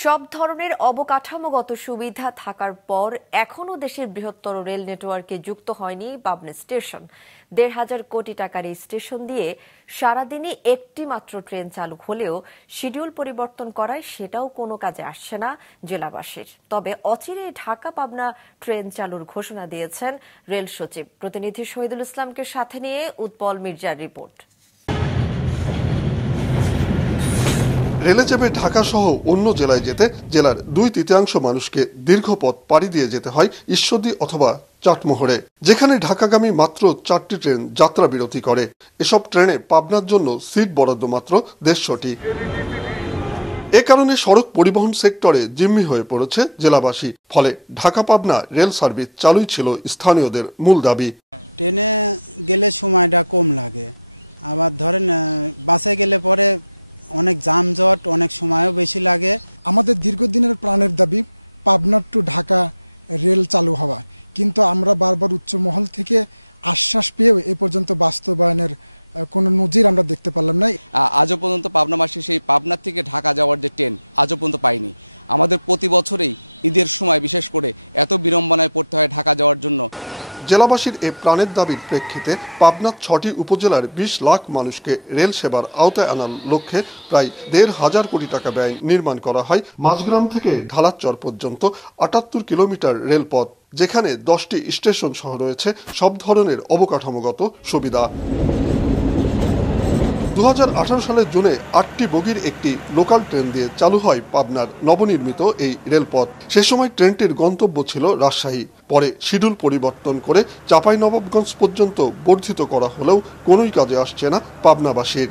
সব ধরনের অবকাঠামোগত সুবিধা থাকার পর এখনও দেশের বৃহত্তর রেল নেটওয়ার্কে যুক্ত হয়নি পাবনা স্টেশন। ১,৫০০ কোটি টাকার এই স্টেশন দিয়ে সারাদিনে একটি মাত্র ট্রেন চালু হলেও শিডিউল পরিবর্তন করায় সেটাও কোনো কাজে আসছে না জেলাবাসীর। তবে অচিরে ঢাকা পাবনা ট্রেন চালুর ঘোষণা দিয়েছেন রেল সচিব। প্রতিনিধি শহীদুল ইসলামকে সাথে নিয়ে উৎপল মির্জার রিপোর্ট। রেলে চেপে ঢাকা সহ অন্য জেলায় যেতে জেলার ২/৩ মানুষকে দীর্ঘ পথ পাড়ি দিয়ে যেতে হয় ঈশ্বরদী অথবা চাটমোহরে, যেখানে ঢাকাগামী মাত্র ৪টি ট্রেন যাত্রা বিরতি করে। এসব ট্রেনে পাবনার জন্য সিট বরাদ্দ মাত্র ১৫০টি। এ কারণে সড়ক পরিবহন সেক্টরে জিম্মি হয়ে পড়েছে জেলাবাসী। ফলে ঢাকা পাবনা রেল সার্ভিস চালুই ছিল স্থানীয়দের মূল দাবি। জেলাবাসীর এ প্রাণের দাবির প্রেক্ষিতে পাবনার ৬টি উপজেলার ২০ লাখ মানুষকে রেল সেবার আওতায় আনার লক্ষ্যে প্রায় ১,৫০০ কোটি টাকা ব্যয় নির্মাণ করা হয় মাঝগ্রাম থেকে ঢালারচর পর্যন্ত ৭৮ কিলোমিটার রেলপথ, যেখানে ১০টি স্টেশন সহ রয়েছে সব ধরনের অবকাঠামোগত সুবিধা। ২০১৮ সালের জুনে ৮টি বগির একটি লোকাল ট্রেন দিয়ে চালু হয় পাবনার নবনির্মিত এই রেলপথ। সে সময় ট্রেনটির গন্তব্য ছিল রাজশাহী। পরে শিডিউল পরিবর্তন করে চাঁপাইনবাবগঞ্জ পর্যন্ত বর্ধিত করা হলেও কোনোই কাজে আসছে না পাবনাবাসীর।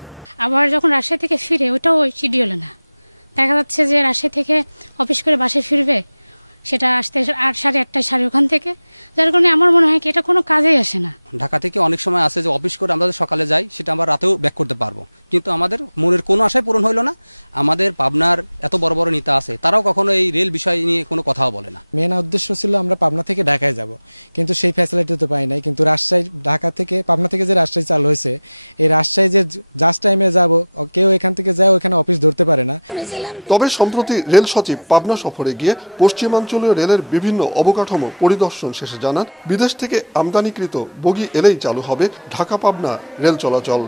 তবে সম্প্রতি রেল সচিব পাবনা সফরে গিয়ে পশ্চিমাঞ্চলীয় রেলের বিভিন্ন অবকাঠামো পরিদর্শন শেষে জানান, বিদেশ থেকে আমদানিকৃত বগি এলেই চালু হবে ঢাকা পাবনা রেল চলাচল।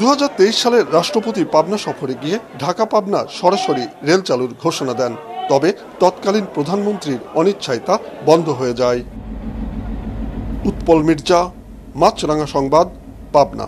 ২০২৩ সালের রাষ্ট্রপতি পাবনা সফরে গিয়ে ঢাকা পাবনা সরাসরি রেল চালুর ঘোষণা দেন। তবে তৎকালীন প্রধানমন্ত্রীর অনিচ্ছায় তা বন্ধ হয়ে যায়। উৎপল মির্জা, মাছরাঙা সংবাদ, পাবনা।